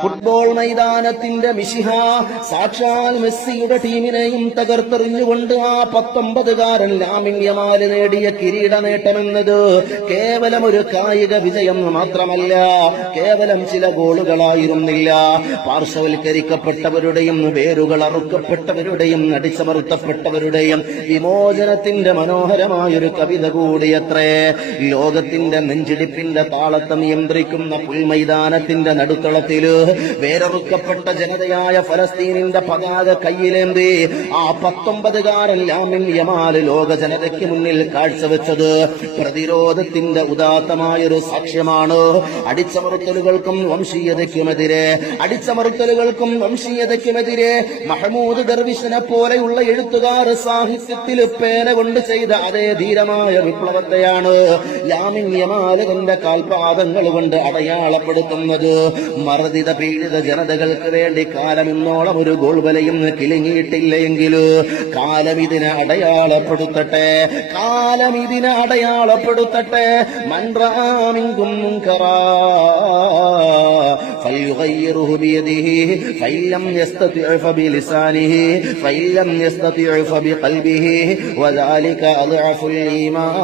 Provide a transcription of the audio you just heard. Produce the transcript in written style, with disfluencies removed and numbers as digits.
Football മൈതാനത്തിന്റെ മിശിഹ സാക്ഷാൽ മെസ്സിയുടെ ടീമിനെയും തകർത്തെറിഞ്ഞുകൊണ്ട് ആ 19കാരൻ ലാമിൻ യമാല് നേടിയ കിരീട നേട്ടമെന്നത് കേവലം ഒരു കായിക വിജയം മാത്രമല്ല, കേവലം ചില ഗോളുകളായിരുന്നില്ല. പാർശ്വവൽക്കരിക്കപ്പെട്ടവരുടെയും വേരുകൾ അറുക്കപ്പെട്ടവരുടെയും അടിച്ചമർത്തപ്പെട്ടവരുടെയും വിമോചനത്തിന്റെ മനോഹരമായൊരു കവിത കൂടിയത്രേ. ലോകത്തിന്റെ നെഞ്ചിടിപ്പിന്റെ താളത്തെ നിയന്ത്രിക്കുന്ന പുൽമൈതാനത്തിന്റെ നടുത്തളത്തില് വേരറുക്കപ്പെട്ട ജനതയായ ഫലസ്തീനിന്റെ പതാക കയ്യിലേന്തി ആ 19കാരൻ ലാമിൻ യമാല് ലോക ജനതയ്ക്ക് മുന്നിൽ കാഴ്ചവെച്ചത് പ്രതിരോധത്തിന്റെ ഉദാത്തമായൊരു സാക്ഷ്യമാണ്. അടിച്ചമർത്തലുകൾക്കും വംശീയതയ്ക്കുമെതിരെ മഹ്മൂദ് ദർവിഷിനെ പോലെയുള്ള എഴുത്തുകാർ സാഹിത്യത്തിൽ പേന കൊണ്ട് ചെയ്ത അതേ ധീരമായ വിപ്ലവത്തെയാണ് ലാമിൻ യമാല് തന്റെ കാൽപാദങ്ങൾ കൊണ്ട് അടയാളപ്പെടുത്തുന്നത്. മർദിത പീഡിത ജനതകൾക്ക് വേണ്ടി കാലം ഇന്നോളം ഒരു ഗോൾ വലയും കിളിങ്ങിയിട്ടില്ലെങ്കിൽ കാലം ഇതിനെ അടയാളപ്പെടുത്തട്ടെ. മൻ റആ മിൻകും മുൻകറാ ഫൽയുഗയ്യിറുഹു ബിയദിഹി ഫഇല്ലം യസ്തതിഉ ഫബിലിസാനിഹി ഫഇല്ലം യസ്തതിഉ ഫബിഖൽബിഹി വദാലിക അദ്അഫുൽ ഈമാൻ.